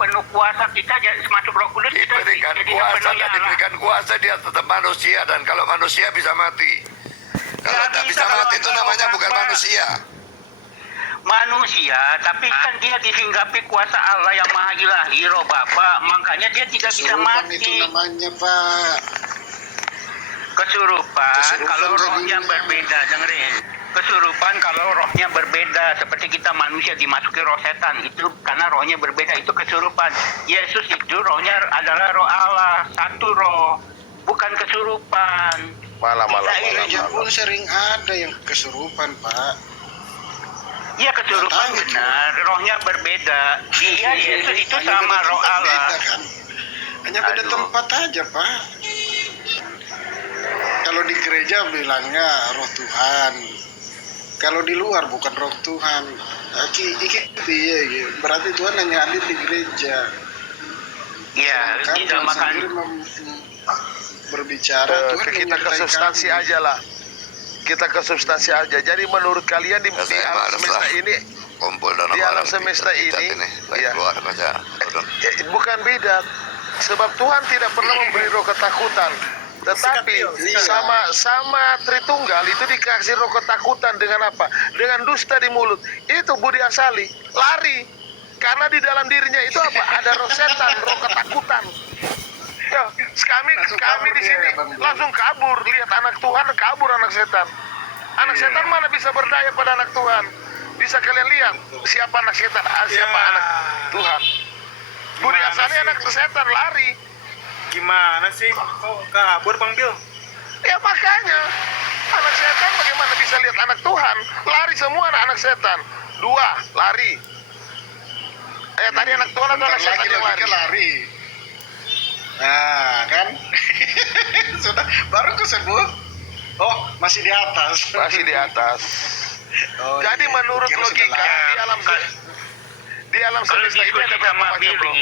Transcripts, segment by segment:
penuh kuasa, kita masuk Roh Kudus, kita diberikan jadi kuasa, penuh dan diberikan kuasa, dia tetap manusia, dan kalau manusia bisa mati. Kalau tak bisa mati itu namanya bukan manusia. Manusia, tapi kan dia disinggapi kuasa Allah yang Maha Ilahi, Roh Bapa, makanya dia tidak bisa mati. Itu namanya, Pak. Kesurupan kalau rohnya jadinya. berbeda, dengerin. Kesurupan kalau rohnya berbeda, seperti kita manusia dimasuki roh setan, itu karena rohnya berbeda, itu kesurupan. Yesus itu rohnya adalah roh Allah, satu roh, bukan kesurupan. Malam. Gereja pun sering ada yang kesurupan, Pak. Iya, kesurupan benar, rohnya berbeda. Dia Yesus itu sama roh Allah. Beda, kan? Hanya beda tempat aja, Pak. Kalau di gereja bilangnya roh Tuhan. Kalau di luar bukan roh Tuhan. Berarti Tuhan hanya hadir di gereja. Iya, Tuhan makan. sendiri berbicara. Tuhan Kita ke substansi aja lah. Kita ke substansi aja. Jadi menurut kalian di alam semesta ini, di alam semesta ini, ya, bukan bidat. Sebab Tuhan tidak pernah memberi roh ketakutan. Tetapi sama Tritunggal itu dikasih roh ketakutan dengan apa? Dengan dusta di mulut. Itu Budi Asali lari karena di dalam dirinya itu apa? Ada roh setan, roh ketakutan. Ya, kami di sini langsung kabur, lihat anak Tuhan kabur, anak setan. Anak setan mana bisa berdaya pada anak Tuhan? Bisa kalian lihat siapa anak setan, siapa anak Tuhan? Budi Asali anak setan lari. Gimana sih? Kok kabur, Bang Bil? Ya makanya anak setan bagaimana bisa lihat anak Tuhan? Lari semua anak setan. Dua lari. Tadi anak Tuhan atau anak setan yang lari? Nah, kan? Sudah baru kesebut. Oh, masih di atas. Masih di atas. Oh, jadi iya. menurut Kira logika di alam semesta ini ada berapa macam roh?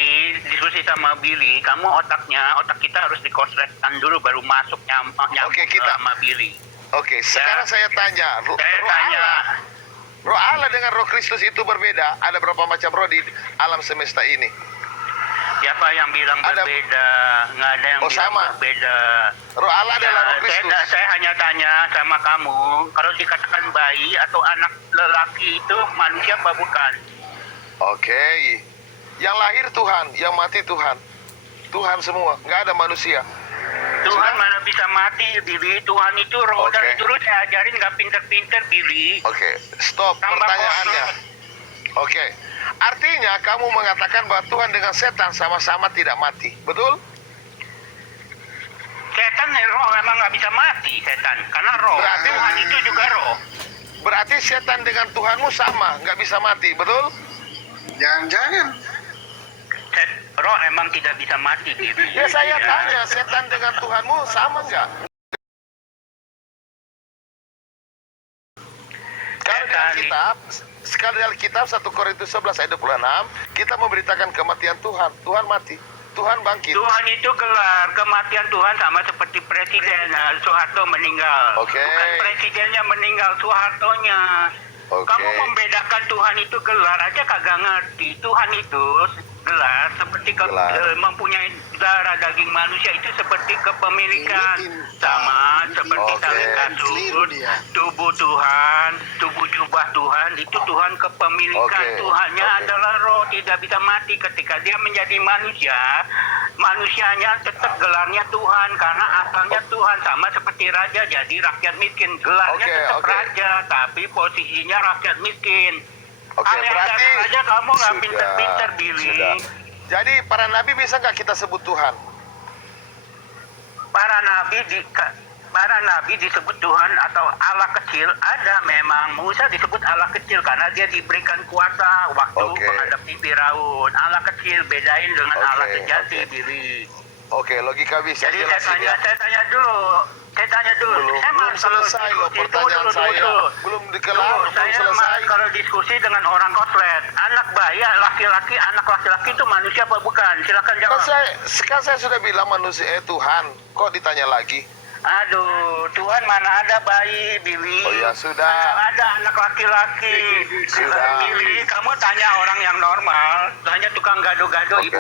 Diskusi sama Billy, otak kita harus dikosretkan dulu baru masuk nyambung sama Billy. Oke, sekarang saya tanya, roh Allah dengan roh Kristus itu berbeda. Ada berapa macam roh di alam semesta ini? Siapa yang bilang berbeda? Nggak ada yang bilang sama. berbeda. Roh Allah adalah roh Kristus. Saya hanya tanya sama kamu, kalau dikatakan bayi atau anak lelaki itu manusia apa bukan? Oke, yang lahir Tuhan, yang mati Tuhan. Tuhan semua, nggak ada manusia. Tuhan mana bisa mati, Billy. Tuhan itu roh, dari dulu saya ajarin nggak pinter-pinter, Billy. Oke, stop pertanyaannya. Oke, artinya kamu mengatakan bahwa Tuhan dengan setan sama-sama tidak mati, betul? Setan roh memang nggak bisa mati, setan. Karena roh, Tuhan itu juga roh. Berarti setan dengan Tuhanmu sama, nggak bisa mati, betul? Jangan-jangan. Roh emang tidak bisa mati, Billy. Ya saya tanya, setan dengan Tuhanmu sama nggak? Kalau dalam kitab, sekali dalam kitab 1 Korintus 11 ayat 26, kita memberitakan kematian Tuhan. Tuhan mati, Tuhan bangkit. Tuhan itu gelar kematian Tuhan sama seperti presiden Soeharto meninggal. Bukan presidennya meninggal, Soehartonya. Kamu membedakan Tuhan itu gelar aja kagak ngerti. Tuhan itu gelar seperti mempunyai darah daging manusia, itu seperti kepemilikan sama seperti tali kasut, tubuh Tuhan, tubuh jubah Tuhan, itu Tuhan kepemilikan. Tuhannya adalah roh, tidak bisa mati. Ketika dia menjadi manusia, manusianya tetap gelarnya Tuhan karena asalnya Tuhan, sama seperti raja jadi rakyat miskin, gelarnya tetap raja tapi posisinya rakyat miskin. Berarti aja kamu nggak pinter-pinter, Billy. Jadi para nabi bisa nggak kita sebut Tuhan? Para nabi disebut Tuhan atau Allah kecil ada memang. Musa disebut Allah kecil karena dia diberikan kuasa waktu menghadapi Firaun. Allah kecil bedain dengan Allah sejati, Billy. Logika bisa. Jadi saya tanya dulu. Belum selesai loh pertanyaan saya. Belum dikelar, belum selesai. Kalau diskusi dengan orang koslet, anak bayi laki-laki, anak laki-laki itu manusia apa bukan? Silakan jawab. Sekarang saya sudah bilang manusia Tuhan. Kok ditanya lagi? Aduh, Tuhan mana ada bayi, Billy? Oh ya sudah. Ada anak laki-laki. Sudah. Billy, kamu tanya orang yang normal, tanya namanya tukang gado-gado. Oke.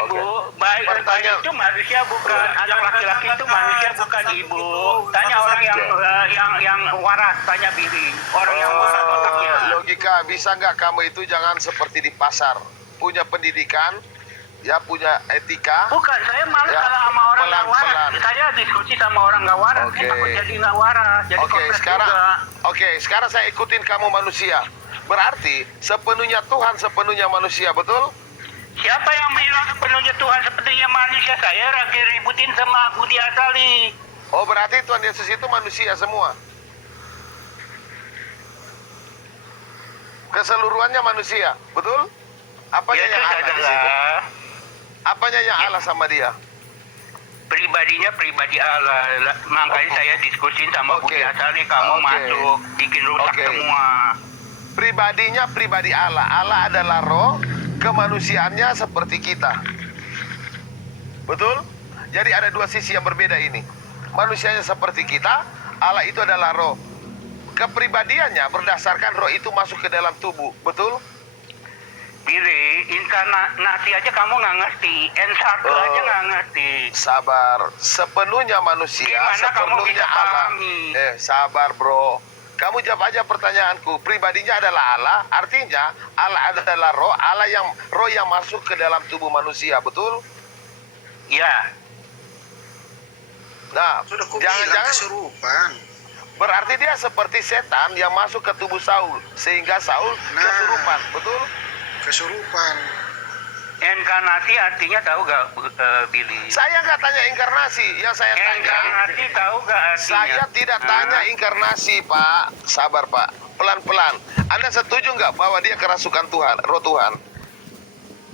Ibu, baik Pertanyaan. itu manusia bukan anak laki-laki itu manusia bukan ibu. Tanya orang yang waras, tanya Billy. Orang yang waras otaknya. Logika, bisa nggak kamu itu jangan seperti di pasar, punya pendidikan, ya punya etika. Bukan, saya malu Ya, kalau sama orang nggak waras. pelan-pelan. Saya diskusi sama orang nggak waras. Oke. Saya takut jadi nggak waras. Jadi Oke, kompres sekarang, juga. sekarang saya ikutin kamu manusia. Berarti sepenuhnya Tuhan, sepenuhnya manusia, betul? Siapa yang bilang sepenuhnya Tuhan sepenuhnya manusia? Saya lagi ributin sama Budi Asali. Oh, berarti Tuhan Yesus itu manusia semua. Keseluruhannya manusia, betul? Apanya yang Yesus Allah di situ? adalah Apanya yang Allah sama dia? pribadinya pribadi Allah. Makanya saya diskusin sama Oke. Budi Asali. Kamu Oke. masuk, bikin rusak Oke. semua. Pribadinya pribadi Allah. Allah adalah roh, kemanusiaannya seperti kita. Betul? Jadi ada dua sisi yang berbeda ini. Manusianya seperti kita, Allah itu adalah roh. Kepribadiannya berdasarkan roh itu masuk ke dalam tubuh. Betul? Billy, inkarnasi aja kamu nggak ngerti. N1 aja nggak ngerti. Sabar. Sepenuhnya manusia, Gimana kamu sepenuhnya bisa Allah. pahami? Sabar bro. Kamu jawab aja pertanyaanku. Pribadinya adalah Allah, artinya Allah adalah roh, roh yang masuk ke dalam tubuh manusia, betul? Ya, Nah, Sudah kau bilang jangan-jangan kesurupan. berarti dia seperti setan yang masuk ke tubuh Saul, sehingga Saul Nah. kesurupan, betul? Kesurupan. inkarnasi artinya tahu gak, Billy? Saya nggak tanya inkarnasi, yang saya tanya. Inkarnasi tahu gak artinya? Saya tidak tanya inkarnasi, Pak. Sabar, Pak. Pelan-pelan. Anda setuju nggak bahwa dia kerasukan Tuhan, roh Tuhan?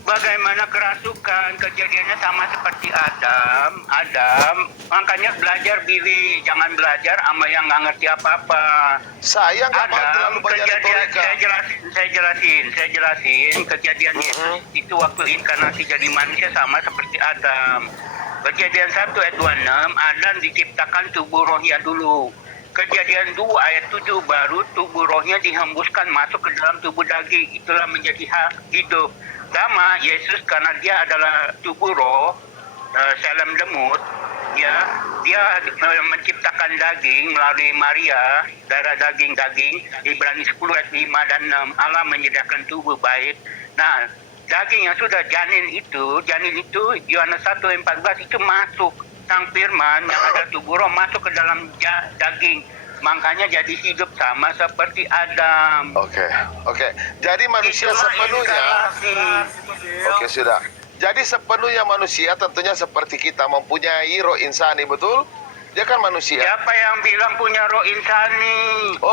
Bagaimana kerasukan, kejadiannya sama seperti Adam. Makanya belajar, Billy. Jangan belajar sama yang nggak ngerti apa-apa. Saya nggak mau terlalu banyak retorika. Saya jelasin kejadian Yesus itu waktu inkarnasi jadi manusia sama seperti Adam. Kejadian 1 ayat 26, Adam diciptakan tubuh rohnya dulu. Kejadian 2 ayat 7 baru tubuh rohnya dihembuskan masuk ke dalam tubuh daging. Itulah menjadi hak hidup. Sama Yesus karena dia adalah tubuh roh, Salem Demut, ya, dia menciptakan daging melalui Maria, darah daging-daging, Ibrani 10 ayat 5 dan 6, Allah menyediakan tubuh baik. Nah, daging yang sudah janin itu, Yohanes 1 ayat 14 itu masuk, Sang Firman yang ada tubuh roh masuk ke dalam daging. Makanya jadi hidup sama seperti Adam. Oke. Jadi manusia Itulah sepenuhnya. inkarnasi. Oke, sudah. Jadi sepenuhnya manusia tentunya seperti kita mempunyai roh insani, betul? Dia kan manusia. Siapa yang bilang punya roh insani? Oh,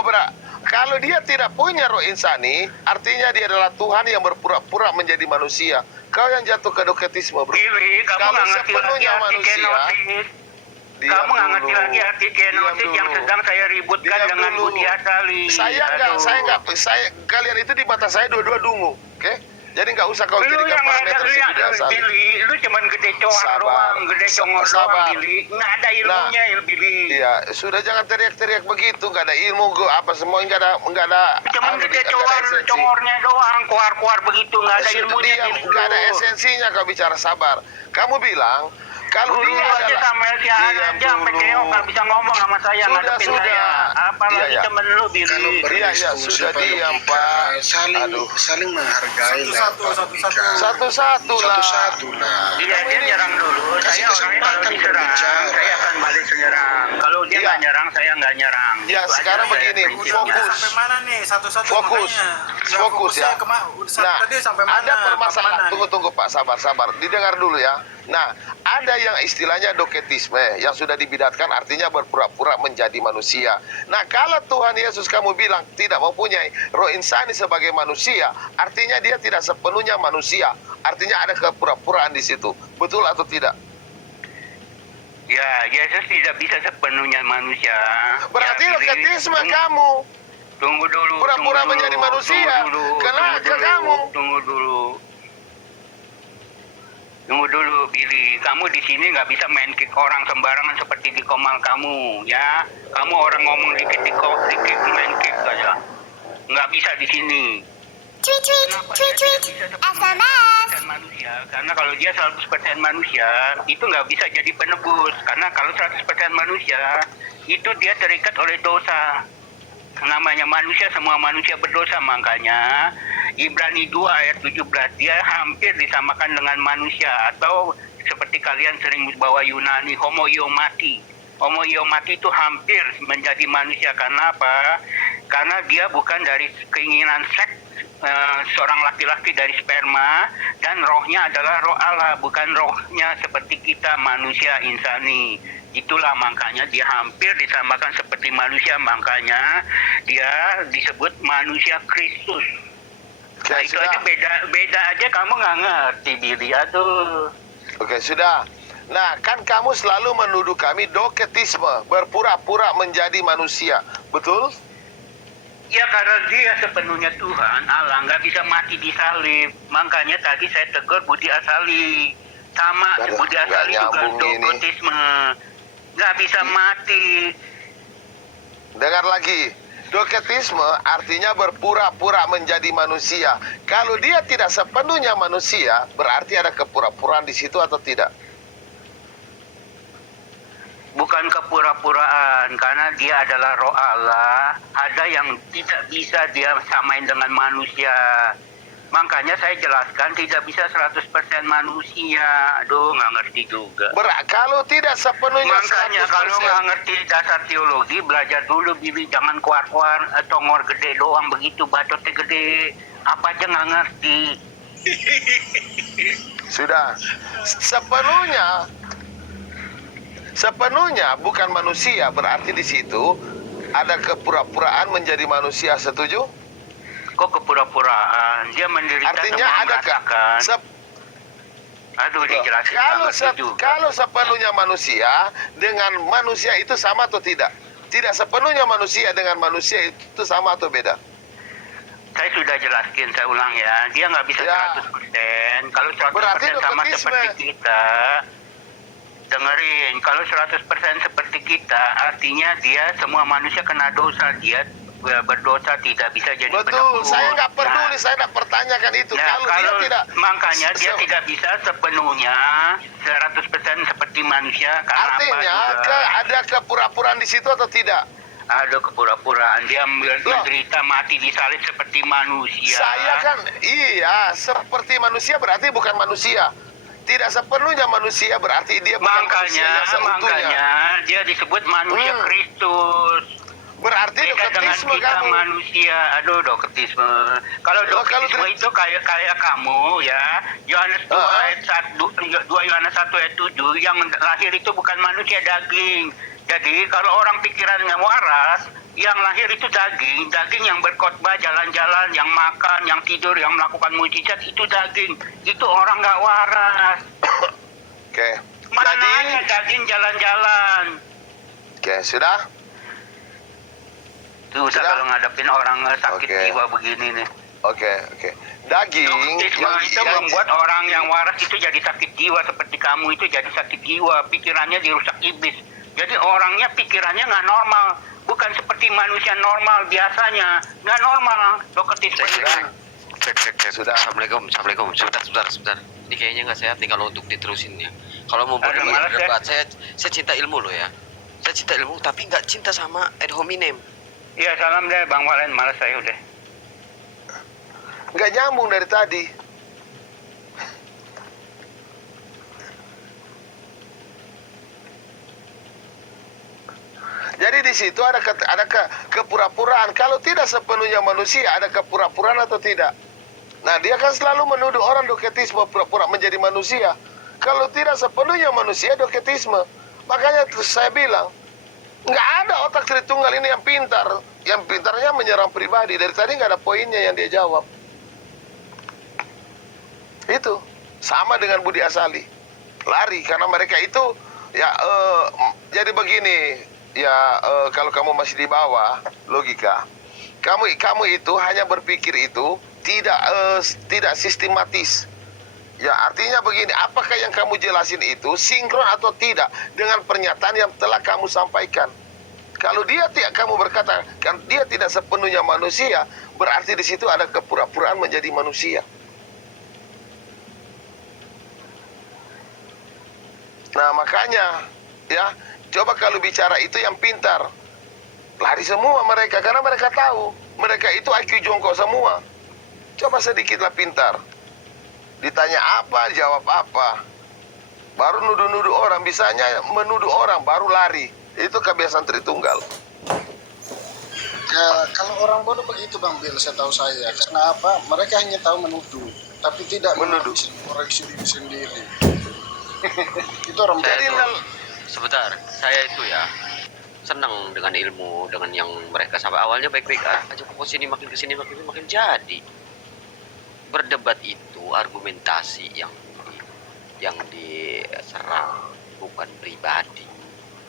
kalau dia tidak punya roh insani, artinya dia adalah Tuhan yang berpura-pura menjadi manusia. Kau yang jatuh ke doketisme, bro. Billy, kamu Kalau nggak ngerti lagi sepenuhnya arti manusia, kenosis. diam Kamu nggak ngerti dulu. lagi arti kenosis Diam yang dulu. sedang saya ributkan Diam dengan dulu. Budi Asali. Kalian itu di mata saya dua-dua dungu, oke? Jadi nggak usah kau Lu jadikan yang parameter ada si lihat, Budi Asali. Billy, lu cuman gede coar Sabar. doang, gede congor Sabar. doang, Billy. Nggak ada ilmunya, Billy. Iya, sudah jangan teriak-teriak begitu, nggak ada ilmu, apa semua nggak ada. Cuman nggak gede ada coar, esensi. congornya doang, kuar-kuar begitu, nggak ada Sudah ilmunya. diam, Billy, nggak ada lu. esensinya kau bicara. Sabar. Kamu bilang kalau Dulu dia aja adalah Samuel Sian Diam aja sampai dulu. keong nggak bisa ngomong sama saya, Sudah, ngadepin sudah. saya. Apalagi Iya. temen lu, Kalau Billy. berdiskusi sudah Pak diam, Logika, Pak. saling Aduh. saling menghargai lah Pak Logika. Satu-satu lah. Satu-satu lah. Iya, dia nyerang dulu. Kasih Saya orangnya kesempatan kalau diserang, berbicara. saya akan balik menyerang. Kalau dia Iya. nggak nyerang, saya nggak nyerang. Ya, Itu aja sekarang saya begini, prinsipnya. fokus. Sampai mana nih satu-satu Fokus. makanya. Fokus ya. Nah, Tadi sampai mana? ada permasalahan. Sampai mana Tunggu Pak, sabar. Didengar dulu ya. Nah, ada yang istilahnya doketisme yang sudah dibidatkan, artinya berpura-pura menjadi manusia. Nah, kalau Tuhan Yesus kamu bilang tidak mempunyai roh insani sebagai manusia, artinya dia tidak sepenuhnya manusia. Artinya ada kepura-puraan di situ. Betul atau tidak? Ya, Yesus tidak bisa sepenuhnya manusia. Berarti Ya, Billy, doketisme kamu. Tunggu dulu. Pura-pura tunggu dulu, menjadi manusia. Kena ke kamu. Tunggu dulu, Billy. Kamu di sini nggak bisa main kick orang sembarangan seperti di Komal kamu, ya. Kamu orang ngomong dikit main kick aja. nggak bisa di sini. Kenapa dia tidak bisa sepenuhnya manusia? Karena kalau dia 100% manusia, itu nggak bisa jadi penebus. Karena kalau 100% manusia, itu dia terikat oleh dosa. Namanya manusia, semua manusia berdosa. Makanya Ibrani 2 ayat 17, dia hampir disamakan dengan manusia. Atau seperti kalian sering bawa Yunani, homo iomati. Homo iomati itu hampir menjadi manusia. Karena apa? Karena dia bukan dari keinginan seks, seorang laki-laki dari sperma, dan rohnya adalah roh Allah, bukan rohnya seperti kita manusia insani. Itulah makanya dia hampir disamakan seperti manusia, makanya dia disebut manusia Kristus. Nah, itu aja beda aja kamu nggak ngerti Billy, aduh. Oke, sudah. Nah, kan kamu selalu menuduh kami doketisme, berpura-pura menjadi manusia, betul? Ya karena dia sepenuhnya Tuhan Allah, nggak bisa mati di salib. Makanya tadi saya tegur Budi Asali. Sama Budi Asali juga doketisme. Nggak bisa mati. Dengar lagi. Doketisme artinya berpura-pura menjadi manusia. Kalau dia tidak sepenuhnya manusia, berarti ada kepura-puraan di situ atau tidak? Bukan kepura-puraan, karena dia adalah roh Allah. Ada yang tidak bisa dia samain dengan manusia. Makanya saya jelaskan tidak bisa 100% manusia. Aduh, nggak ngerti juga. Kalau tidak sepenuhnya makanya 100%. Kalau nggak ngerti dasar teologi, belajar dulu Bibi. Jangan kuar-kuar, tongor gede doang begitu, batotnya gede. Apa aja nggak ngerti. Sudah. Sepenuhnya bukan manusia, berarti di situ ada kepura-puraan menjadi manusia, setuju? Kok kepura-puraan? Dia menderita, artinya semua ada merasakan. Aduh, dijelasin. Kalau sepenuhnya manusia dengan manusia itu sama atau tidak? Tidak sepenuhnya manusia dengan manusia itu sama atau beda? Saya sudah jelaskan, saya ulang ya. Dia nggak bisa 100%. Kalau 100% sama seperti kita, dengerin, kalau 100% seperti kita, artinya dia semua manusia kena dosa. Dia berdosa, tidak bisa jadi betul, penebus. saya nggak peduli, saya nggak pertanyakan itu. Nah, kalau dia tidak, makanya dia tidak bisa sepenuhnya 100% seperti manusia. Karena artinya ada kepura-puraan di situ atau tidak? Ada kepura-puraan. Dia menderita mati disalib seperti manusia. Saya kan, iya, seperti manusia berarti bukan manusia. Tidak sepenuhnya manusia berarti dia bukan manusia yang seutuhnya. Makanya dia disebut manusia Kristus. Berarti beda dengan kita kamu. Manusia. Aduh, doketisme. Kalau doketisme itu kayak kamu ya. Yohanes 2 ayat 1, 2 Yohanes 1 ayat 7, yang lahir itu bukan manusia, daging. Jadi kalau orang pikirannya waras, yang lahir itu daging yang berkhotbah, jalan-jalan, yang makan, yang tidur, yang melakukan mujizat, itu daging. Itu orang nggak waras. Oke. Mana ada daging jalan-jalan? Oke, sudah? Susah kalau ngadepin orang sakit jiwa begini nih. Oke. Daging itu membuat orang yang waras itu jadi sakit jiwa, seperti kamu itu jadi sakit jiwa, pikirannya dirusak iblis. Jadi orangnya pikirannya nggak normal, bukan seperti manusia normal biasanya, nggak normal. Doketisme. Sudah. Assalamualaikum. Sebentar. Ini kayaknya nggak sehat nih kalau untuk diterusin ya. Kalau mau berdebat, saya cinta ilmu loh ya. Saya cinta ilmu, tapi nggak cinta sama ad hominem. Iya, salam deh Bang Valen, malas saya udah. Nggak nyambung dari tadi. Jadi di situ ada kepura-puraan. Kalau tidak sepenuhnya manusia, ada kepura-puraan atau tidak? Nah, dia kan selalu menuduh orang doketisme pura-pura menjadi manusia. Kalau tidak sepenuhnya manusia, doketisme. Makanya terus saya bilang, nggak ada otak Tritunggal ini yang pintar. Yang pintarnya menyerang pribadi. Dari tadi nggak ada poinnya yang dia jawab. Itu sama dengan Budi Asali. Lari karena mereka itu ya jadi begini ya, kalau kamu masih di bawah logika, kamu itu hanya berpikir itu tidak sistematis. Ya, artinya begini, apakah yang kamu jelasin itu sinkron atau tidak dengan pernyataan yang telah kamu sampaikan? Kalau dia tidak, kamu berkata kan dia tidak sepenuhnya manusia, berarti di situ ada kepura-puraan menjadi manusia. Nah makanya ya, coba kalau bicara itu yang pintar, lari semua mereka karena mereka tahu mereka itu IQ jongkok semua. Coba sedikitlah pintar, ditanya apa jawab apa, baru nuduh-nuduh orang. Bisanya menuduh orang baru lari. Itu kebiasaan Tritunggal. Ya, kalau orang bodoh begitu Bang Bill, saya tahu saya. Karena apa? Mereka hanya tahu menuduh, tapi tidak Menuduh. koreksi diri sendiri. Itu orang Jadi bodoh. Sebentar, saya itu ya senang dengan ilmu, dengan yang mereka sampai awalnya baik-baik aja, kok sini makin kesini makin jadi. Berdebat itu argumentasi yang diserang, bukan pribadi.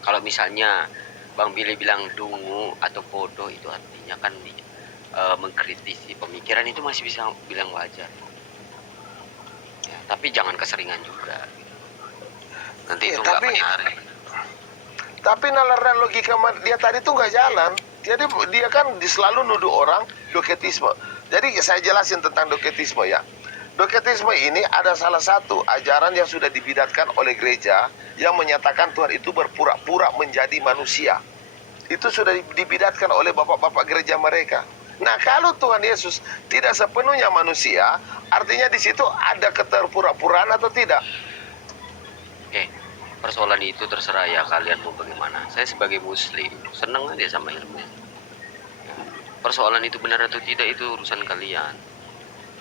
Kalau misalnya Bang Billy bilang dungu atau bodoh, itu artinya kan mengkritisi pemikiran, itu masih bisa bilang wajar. Ya, tapi jangan keseringan juga. Nanti Ya, itu nggak tapi- menarik. Tapi nalar dan logika dia tadi tuh nggak jalan. Jadi dia kan selalu nuduh orang doketisme. Jadi saya jelasin tentang doketisme ya. Doketisme ini ada salah satu ajaran yang sudah dibidatkan oleh gereja yang menyatakan Tuhan itu berpura-pura menjadi manusia. Itu sudah dibidatkan oleh bapak-bapak gereja mereka. Nah kalau Tuhan Yesus tidak sepenuhnya manusia, artinya di situ ada keterpura-puraan atau tidak? Oke, persoalan itu terserah ya kalian mau bagaimana. Saya sebagai muslim senang aja sama ilmu. Persoalan itu benar atau tidak itu urusan kalian.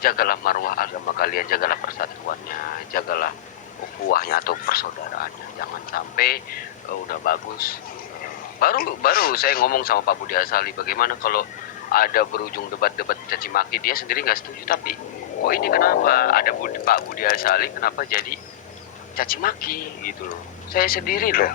Jagalah marwah agama kalian, jagalah persatuannya, jagalah ukhuwahnya atau persaudaraannya. Jangan sampai udah bagus. Baru saya ngomong sama Pak Budi Asali, bagaimana kalau ada berujung debat-debat caci maki, dia sendiri nggak setuju, tapi kok ini kenapa ada Pak Budi Asali kenapa jadi caci maki gitu loh. Saya sendiri loh.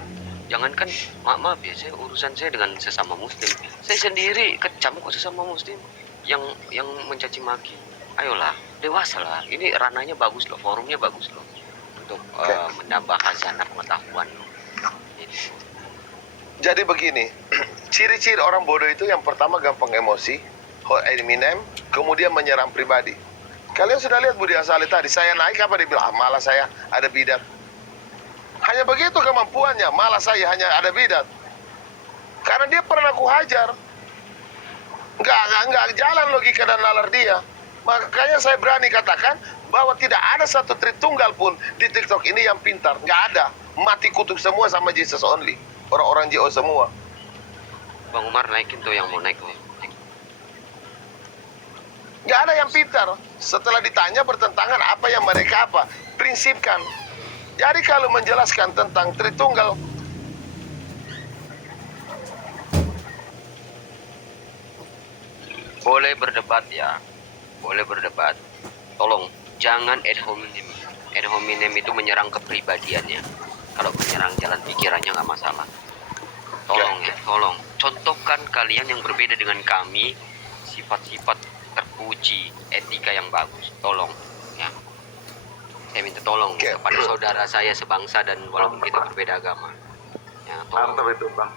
Jangankan maaf ya, urusan saya dengan sesama muslim. Saya sendiri kecam kok sesama muslim yang mencaci maki. Ayolah, dewasalah. Ini ranahnya bagus loh, forumnya bagus loh untuk menambah khazanah pengetahuan loh. Gitu. Jadi begini, ciri-ciri orang bodoh itu yang pertama gampang emosi, hot Eminem, kemudian menyerang pribadi. Kalian sudah lihat Budi Asali tadi, saya naik apa dia bilang, malah saya ada bidat. Hanya begitu kemampuannya, malah saya hanya ada bidat. Karena dia pernah aku hajar. Nggak jalan logika dan nalar dia. Makanya saya berani katakan bahwa tidak ada satu Tritunggal pun di TikTok ini yang pintar. Nggak ada. Mati kutuk semua sama Jesus only. Orang-orang JO semua. Bang Umar naikin tuh yang mau naik tuh. Nggak ada yang pintar. Setelah ditanya bertentangan apa yang mereka prinsipkan. Jadi kalau menjelaskan tentang Tritunggal, boleh berdebat ya, boleh berdebat. Tolong jangan ad hominem. Ad hominem itu menyerang kepribadiannya. Kalau menyerang jalan pikirannya nggak masalah. Tolong ya, tolong. Contohkan kalian yang berbeda dengan kami, sifat-sifat terpuji, etika yang bagus. Tolong ya. Saya minta tolong kepada saudara saya sebangsa dan walaupun kita berbeda agama. Ya, tolong. Mantap itu Bang.